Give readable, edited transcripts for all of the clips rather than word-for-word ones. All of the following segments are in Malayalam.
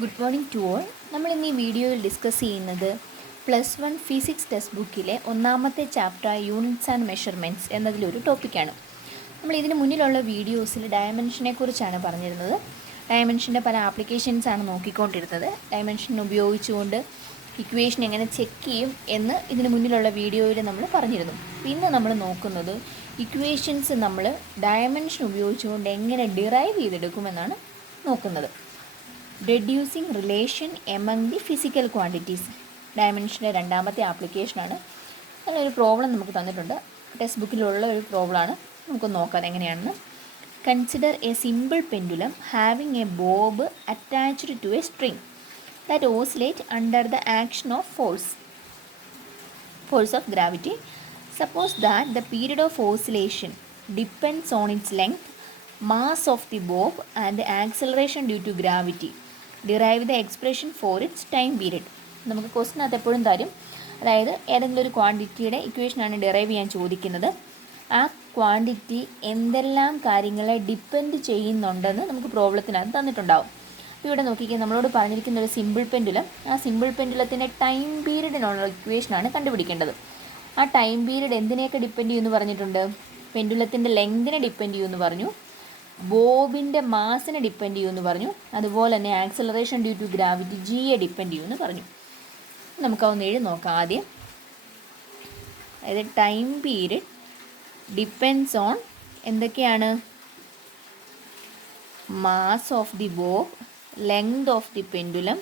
Good morning to all. നമ്മൾ ഇന്ന് ഈ വീഡിയോയിൽ ഡിസ്കസ് ചെയ്യുന്നത് +1 ഫിസിക്സ് ടെക്സ്റ്റ് ബുക്കിലെ ഒന്നാമത്തെ ചാപ്റ്റർ യൂണിറ്റ്സ് ആൻഡ് മെഷർമെൻറ്റ്സ് എന്നതിലൊരു ടോപ്പിക്കാണ്. നമ്മൾ ഇതിന് മുന്നിലുള്ള വീഡിയോസിൽ ഡയമെൻഷനെ കുറിച്ചാണ് പറഞ്ഞിരുന്നത്. ഡയമെൻഷൻ്റെ പല ആപ്ലിക്കേഷൻസാണ് നോക്കിക്കൊണ്ടിരുന്നത്. ഡയമെൻഷൻ ഉപയോഗിച്ചുകൊണ്ട് ഇക്വേഷൻ എങ്ങനെ ചെക്ക് ചെയ്യും എന്ന് ഇതിന് മുന്നിലുള്ള വീഡിയോയിൽ നമ്മൾ പറഞ്ഞിരുന്നു. പിന്നെ നമ്മൾ നോക്കുന്നത് ഇക്വേഷൻസ് നമ്മൾ ഡയമെൻഷൻ ഉപയോഗിച്ചുകൊണ്ട് എങ്ങനെ ഡിറൈവ് ചെയ്തെടുക്കുമെന്നാണ് നോക്കുന്നത്. Reducing relation among the physical quantities ഡയമെൻഷൻ്റെ രണ്ടാമത്തെ ആപ്ലിക്കേഷനാണ്. അതിനൊരു പ്രോബ്ലം നമുക്ക് തന്നിട്ടുണ്ട്. ടെക്സ്റ്റ് ബുക്കിലുള്ള ഒരു പ്രോബ്ലമാണ്. നമുക്ക് നോക്കാം എങ്ങനെയാണെന്ന്. Consider a simple pendulum having a bob attached to a string that oscillate under the action of force of gravity. Suppose that the period of oscillation depends on its length, mass of the bob and the acceleration due to gravity. Derive the expression for its time period. നമുക്ക് ക്വസ്റ്റിനകത്ത് എപ്പോഴും തരും, അതായത് ഏതെങ്കിലും ഒരു ക്വാണ്ടിറ്റിയുടെ ഇക്വേഷനാണ് ഡിറൈവ് ചെയ്യാൻ ചോദിക്കുന്നത്. ആ ക്വാണ്ടിറ്റി എന്തെല്ലാം കാര്യങ്ങളെ ഡിപ്പെൻഡ് ചെയ്യുന്നുണ്ടെന്ന് നമുക്ക് പ്രോബ്ലത്തിനകത്ത് തന്നിട്ടുണ്ടാവും. അപ്പോൾ ഇവിടെ നോക്കിക്കാൻ നമ്മളോട് പറഞ്ഞിരിക്കുന്ന ഒരു സിമ്പിൾ പെൻഡുലം, ആ സിമ്പിൾ പെൻഡുലത്തിൻ്റെ ടൈം പീരീഡിനുള്ള ഇക്വേഷനാണ് കണ്ടുപിടിക്കേണ്ടത്. ആ ടൈം പീരീഡ് എന്തിനെയൊക്കെ ഡിപ്പെൻഡ് ചെയ്യുമെന്ന് പറഞ്ഞിട്ടുണ്ട്? പെൻഡുലത്തിൻ്റെ ലെങ്തിനെ ഡിപ്പെൻഡ് ചെയ്യുമെന്ന് പറഞ്ഞു, ബോബിൻ്റെ മാസിനെ ഡിപ്പെൻഡ് ചെയ്യുമെന്ന് പറഞ്ഞു, അതുപോലെ തന്നെ ആക്സലറേഷൻ ഡ്യൂ ടു ഗ്രാവിറ്റി ജിയെ ഡിപ്പെൻഡ് ചെയ്യുമെന്ന് പറഞ്ഞു. നമുക്കതൊന്ന് എഴുതി നോക്കാം ആദ്യം. അതായത് ടൈം പീരീഡ് ഡിപ്പെൻഡ്സ് ഓൺ എന്തൊക്കെയാണ്? Mass of the bob, length of the pendulum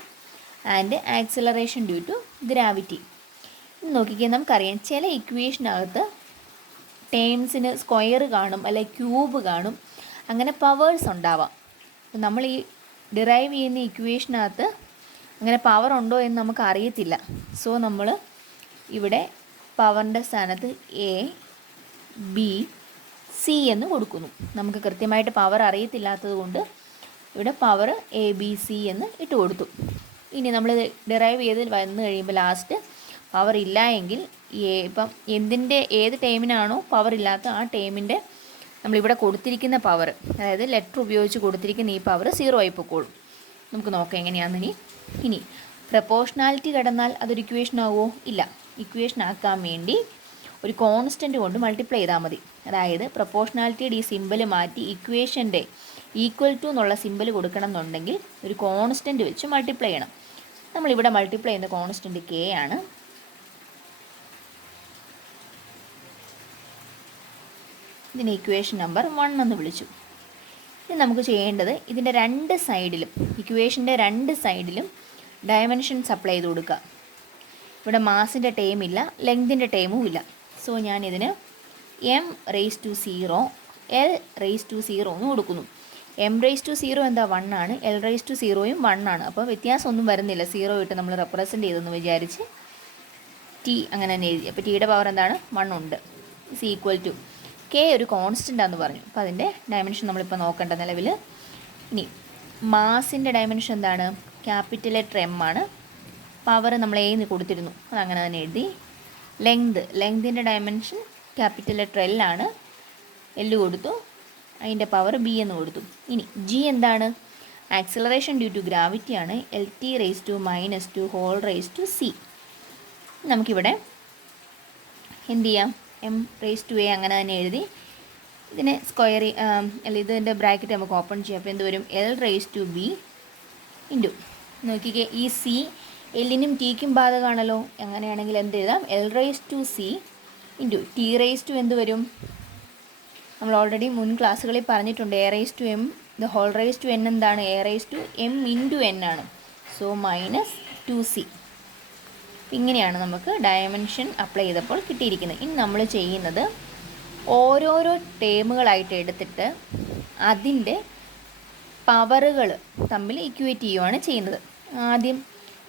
and acceleration due to gravity. നോക്കിക്കാൻ നമുക്കറിയാം, ചില ഇക്വേഷനകത്ത് ടേംസിന് സ്ക്വയർ കാണും, അല്ലെങ്കിൽ ക്യൂബ് കാണും, അങ്ങനെ പവേഴ്സ് ഉണ്ടാവാം. നമ്മൾ ഈ ഡിറൈവ് ചെയ്യുന്ന ഇക്വേഷനകത്ത് അങ്ങനെ പവർ ഉണ്ടോ എന്ന് നമുക്ക് അറിയത്തില്ല. സോ നമ്മൾ ഇവിടെ പവറിൻ്റെ സ്ഥാനത്ത് എ ബി സി എന്ന് കൊടുക്കുന്നു. നമുക്ക് കൃത്യമായിട്ട് പവർ അറിയത്തില്ലാത്തത് കൊണ്ട് ഇവിടെ പവർ എ ബി സി എന്ന് ഇട്ട് കൊടുത്തു. ഇനി നമ്മൾ ഡിറൈവ് ചെയ്ത് വന്നു കഴിയുമ്പോൾ ലാസ്റ്റ് പവർ ഇല്ല എങ്കിൽ ഇപ്പം ഏത് ടേമിനാണോ പവർ ഇല്ലാത്ത ആ ടേമിൻ്റെ നമ്മളിവിടെ കൊടുത്തിരിക്കുന്ന പവർ, അതായത് ലെറ്റർ ഉപയോഗിച്ച് കൊടുത്തിരിക്കുന്ന ഈ പവർ 0 ആയി പൊക്കോളും. നമുക്ക് നോക്കാം എങ്ങനെയാണെന്ന്. ഇനി പ്രപ്പോർഷണാലിറ്റി കടന്നാൽ അതൊരു ഇക്വേഷൻ ആവുമോ? ഇല്ല. ഇക്വേഷൻ ആക്കാൻ വേണ്ടി ഒരു കോൺസ്റ്റൻറ്റ് കൊണ്ട് മൾട്ടിപ്ലൈ ചെയ്താൽ മതി. അതായത് പ്രപ്പോർഷണാലിറ്റിയുടെ ഈ സിമ്പിൾ മാറ്റി ഇക്വേഷൻ്റെ ഈക്വൽ ടു എന്നുള്ള സിമ്പിൾ കൊടുക്കണം എന്നുണ്ടെങ്കിൽ ഒരു കോൺസ്റ്റൻറ്റ് വെച്ച് മൾട്ടിപ്ലൈ ചെയ്യണം. നമ്മളിവിടെ മൾട്ടിപ്ലൈ ചെയ്യുന്ന കോൺസ്റ്റൻറ്റ് കെ ആണ്. ഇതിന് ഇക്വേഷൻ നമ്പർ 1 എന്ന് വിളിച്ചു. ഇനി നമുക്ക് ചെയ്യേണ്ടത് ഇതിൻ്റെ രണ്ട് സൈഡിലും, ഇക്വേഷൻ്റെ രണ്ട് സൈഡിലും ഡയമെൻഷൻസ് അപ്ലൈ ചെയ്ത് കൊടുക്കുക. ഇവിടെ മാസിൻ്റെ ടേം ഇല്ല, ലെങ്തിൻ്റെ ടേമും ഇല്ല. സോ ഞാനിതിന് m⁻0 l⁻0 എന്ന് കൊടുക്കുന്നു. m⁻0 എന്താ 1 ആണ്, l⁻0യും 1 ആണ്. അപ്പോൾ വ്യത്യാസമൊന്നും വരുന്നില്ല. 0 ഇട്ട് നമ്മൾ റെപ്രസെൻറ്റ് ചെയ്തെന്ന് വിചാരിച്ച് ടി അങ്ങനെ തന്നെ എഴുതി. അപ്പോൾ ടിയുടെ പവർ എന്താണ്? 1 ഉണ്ട്. ഇസ് ഈക്വൽ ടു കെ ഒരു കോൺസ്റ്റൻ്റാന്ന് പറഞ്ഞു. അപ്പോൾ അതിൻ്റെ ഡയമെൻഷൻ നമ്മളിപ്പോൾ നോക്കേണ്ട നിലവിൽ. ഇനി മാസിൻ്റെ ഡയമെൻഷൻ എന്താണ്? ക്യാപിറ്റൽ ലെറ്റർ എം ആണ്. പവർ നമ്മൾ എന്ന് കൊടുത്തിരുന്നു, അതങ്ങനെ തന്നെ എഴുതി. ലെങ്തിൻ്റെ ഡയമെൻഷൻ ക്യാപിറ്റൽ ലെറ്റർ എൽ ആണ്, എൽ കൊടുത്തു. അതിൻ്റെ പവർ ബി എന്ന് കൊടുത്തു. ഇനി ജി എന്താണ്? ആക്സിലറേഷൻ ഡ്യൂ ടു ഗ്രാവിറ്റി ആണ്, L⁻²-2⁻c. നമുക്കിവിടെ എന്ത് ചെയ്യാം? m⁻a അങ്ങനെ തന്നെ എഴുതി. ഇതിനെ സ്ക്വയർ അല്ല, ഇതിൻ്റെ ബ്രാക്കറ്റ് നമുക്ക് ഓപ്പൺ ചെയ്യാം. അപ്പോൾ എന്ത് വരും? l⁻b ഇൻറ്റു നോക്കിക്കേ, ഈ സി എല്ലിനും ടിക്കും ബാധകമാണല്ലോ. അങ്ങനെയാണെങ്കിൽ എന്ത് എഴുതാം? l⁻c ഇൻറ്റു t⁻, എന്ത് വരും? നമ്മൾ ഓൾറെഡി മുൻ ക്ലാസ്സുകളിൽ പറഞ്ഞിട്ടുണ്ട്, a⁻m n എന്താണ്? a⁻m ഇൻറ്റു n ആണ്. So -2c. ഇങ്ങനെയാണ് നമുക്ക് ഡയമെൻഷൻ അപ്ലൈ ചെയ്തപ്പോൾ കിട്ടിയിരിക്കുന്നത്. ഇനി നമ്മൾ ചെയ്യുന്നത് ഓരോരോ ടേമുകളായിട്ട് എടുത്തിട്ട് അതിൻ്റെ പവറുകൾ തമ്മിൽ ഇക്വേറ്റ് ചെയ്യുകയാണ് ചെയ്യുന്നത്. ആദ്യം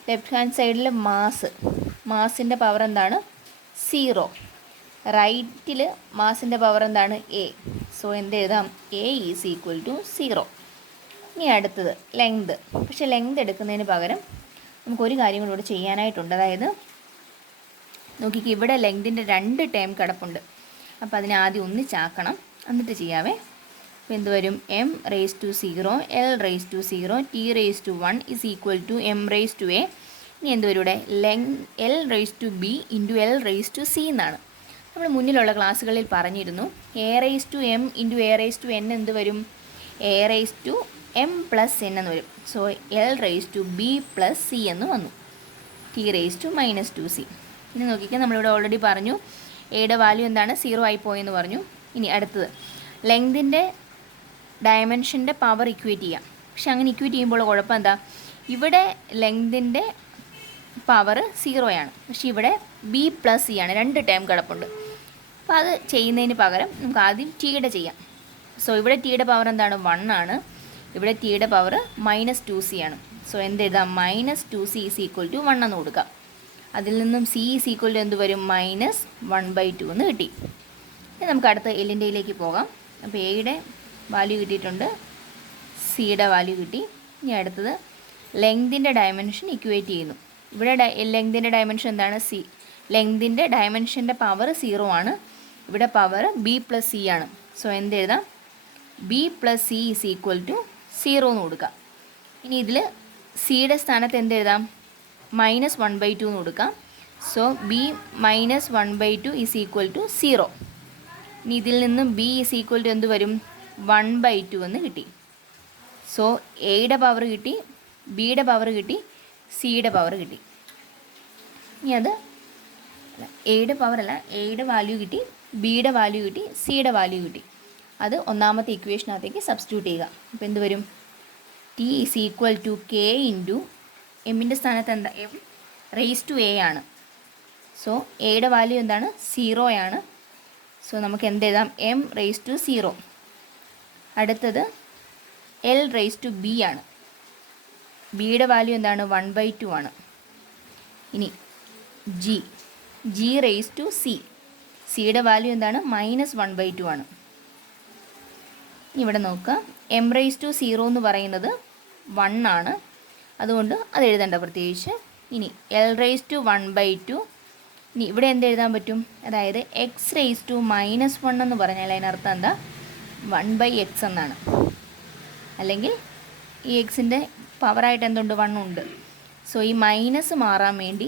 ലെഫ്റ്റ് ഹാൻഡ് സൈഡിൽ മാസിൻ്റെ പവർ എന്താണ്? 0. റൈറ്റിൽ മാസിൻ്റെ പവർ എന്താണ്? എ. സോ എന്ത് എഴുതാം? a is equal to 0. ഇനി അടുത്തത് ലെങ്ത്. പക്ഷേ ലെങ്ത് എടുക്കുന്നതിന് പകരം നമുക്കൊരു കാര്യം കൂടി ഇവിടെ ചെയ്യാനായിട്ടുണ്ട്. അതായത് നോക്കിക്ക്, ഇവിടെ ലെങ്തിൻ്റെ 2 ടേം കിടപ്പുണ്ട്. അപ്പോൾ അതിനെ ആദ്യം ഒന്നിച്ചാക്കണം, എന്നിട്ട് ചെയ്യാവേ. അപ്പോൾ എന്ത് വരും? M raise to 0 L raise to 0 T raise to 1 is equal to M raise to a. ഇനി എന്ത് വരും ഇവിടെ? L raise to b into L raise to c എന്നാണ്. നമ്മൾ മുന്നിലുള്ള ക്ലാസ്സുകളിൽ പറഞ്ഞിരുന്നു a raise to m into a raise to n എന്ത് വരും? A raise to m plus n എന്ന് വരും. So L raise to b plus c എന്ന് വന്നു. T raise to minus 2c. ഇനി നോക്കിക്കാൻ നമ്മളിവിടെ ഓൾറെഡി പറഞ്ഞു എയുടെ വാല്യൂ എന്താണ്? 0 ആയിപ്പോയെന്ന് പറഞ്ഞു. ഇനി അടുത്തത് ലെങ്തിൻ്റെ ഡയമെൻഷൻ്റെ പവർ ഇക്വേറ്റ് ചെയ്യാം. പക്ഷെ അങ്ങനെ ഇക്വേറ്റ് ചെയ്യുമ്പോൾ കുഴപ്പം എന്താ? ഇവിടെ ലെങ്തിൻ്റെ പവർ 0 ആണ്, പക്ഷേ ഇവിടെ ബി പ്ലസ് സി ആണ്, 2 ടേം കിടപ്പുണ്ട്. അപ്പോൾ അത് ചെയ്യുന്നതിന് പകരം നമുക്ക് ആദ്യം ടിയുടെ ചെയ്യാം. സോ ഇവിടെ ടിയുടെ പവർ എന്താണ്? 1 ആണ്. ഇവിടെ ടിയുടെ പവർ -2c ആണ്. സോ എന്ത് എഴുതാം? -2c ഈസ് ഈക്വൽ ടു 1 എന്ന് കൊടുക്കാം. അതിൽ നിന്നും c ഈസ് ഈക്വൽ ടു എന്ത് വരും? -1/2 എന്ന് കിട്ടി. ഇനി നമുക്ക് അടുത്ത എല്ലിൻ്റെയിലേക്ക് പോകാം. അപ്പോൾ എയുടെ വാല്യൂ കിട്ടിയിട്ടുണ്ട്, സിയുടെ വാല്യൂ കിട്ടി. ഇനി അടുത്തത് ലെങ്തിൻ്റെ ഡയമെൻഷൻ ഇക്വേറ്റ് ചെയ്യുന്നു. ഇവിടെ ലെങ്തിൻ്റെ ഡയമെൻഷൻ എന്താണ്? സി. ലെങ്തിൻ്റെ ഡയമെൻഷൻ്റെ പവർ 0 ആണ്. ഇവിടെ പവർ ബി പ്ലസ് സി ആണ്. സോ എന്ത് എഴുതാം? B plus c is equal to 0 എന്ന് കൊടുക്കാം. ഇനി ഇതിൽ സിയുടെ സ്ഥാനത്ത് എന്ത് എഴുതാം? -1/2 എന്ന് കൊടുക്കാം. So b -1/2 is equal to 0. ഇനി ഇതിൽ നിന്നും ബി ഈസ് ഈക്വൽ ടു എന്ത് വരും? 1/2 എന്ന് കിട്ടി. സോ എയുടെ പവർ കിട്ടി, ബിയുടെ പവർ കിട്ടി, സിയുടെ പവർ കിട്ടി. ഇനി അത് എയുടെ പവർ അല്ല, എയുടെ വാല്യൂ കിട്ടി, ബിയുടെ വാല്യൂ കിട്ടി, സിയുടെ വാല്യൂ കിട്ടി. അത് ഒന്നാമത്തെ ഇക്വേഷനകത്തേക്ക് സബ്സ്റ്റിറ്റ്യൂട്ട് ചെയ്യുക. അപ്പോൾ എന്ത് വരും? T is equal to K into എമ്മിൻ്റെ സ്ഥാനത്ത് എന്താ? എം റേസ് ടു എ ആണ്. സോ എയുടെ വാല്യൂ എന്താണ്? 0 ആണ്. സോ നമുക്ക് എന്ത് എഴുതാം? M raise to 0. അടുത്തത് എൽ റേസ് ടു ബി ആണ്. ബിയുടെ വാല്യൂ എന്താണ്? 1/2 ആണ്. ഇനി ജി റേസ് ടു സി. സിയുടെ വാല്യൂ എന്താണ്? -1/2 ആണ്. ഇവിടെ നോക്കുക, എം റേസ് ടു 0 എന്ന് പറയുന്നത് 1 ആണ്. അതുകൊണ്ട് അത് എഴുതേണ്ട പ്രത്യേകിച്ച്. ഇനി എൽ റേസ് ടു 1/2. ഇനി ഇവിടെ എന്ത് എഴുതാൻ പറ്റും? അതായത് എക്സ് റേസ് ടു -1 എന്ന് പറഞ്ഞാൽ അതിനർത്ഥം എന്താ? 1/x എന്നാണ്. അല്ലെങ്കിൽ ഈ എക്സിൻ്റെ പവറായിട്ട് എന്തുണ്ട്? 1 ഉണ്ട്. സോ ഈ മൈനസ് മാറാൻ വേണ്ടി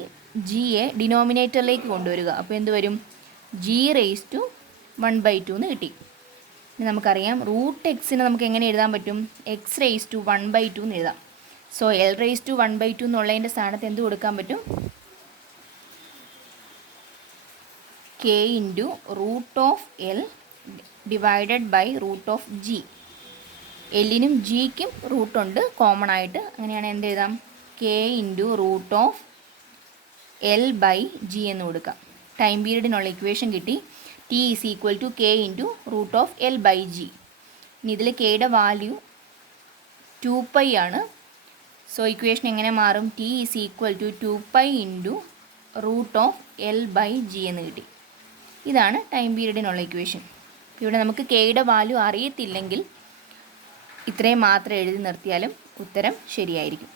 ജിയെ ഡിനോമിനേറ്ററിലേക്ക് കൊണ്ടുവരിക. അപ്പോൾ എന്ത് വരും? ജി റേസ് ടു 1/2 എന്ന് കിട്ടി. ഇനി നമുക്കറിയാം √x നമുക്ക് എങ്ങനെ എഴുതാൻ പറ്റും? എക്സ് റേസ് ടു 1/2 എന്ന് എഴുതാം. സോ എൽ റേസ് ടു 1/2 എന്നുള്ളതിൻ്റെ സ്ഥാനത്ത് എന്ത് കൊടുക്കാൻ പറ്റും? K into √L divided by √G. എല്ലിനും ജിക്കും റൂട്ടുണ്ട് കോമൺ ആയിട്ട്. അങ്ങനെയാണ് എന്ത് എഴുതാം? K into √L by G എന്ന് കൊടുക്കാം. ടൈം പീരീഡിനുള്ള ഇക്വേഷൻ കിട്ടി. T is equal to K into √L by G. ഇനി ഇതിൽ കെയുടെ വാല്യൂ 2π ആണ്. സോ ഇക്വേഷൻ എങ്ങനെ മാറും? T is equal to 2π into √L by G എന്ന് കിട്ടി. ഇതാണ് ടൈം പീരീഡിനുള്ള ഇക്വേഷൻ. ഇവിടെ നമുക്ക് കെയുടെ വാല്യൂ അറിയത്തില്ലെങ്കിൽ ഇത്രയും മാത്രം എഴുതി നിർത്തിയാലും ഉത്തരം ശരിയായിരിക്കും.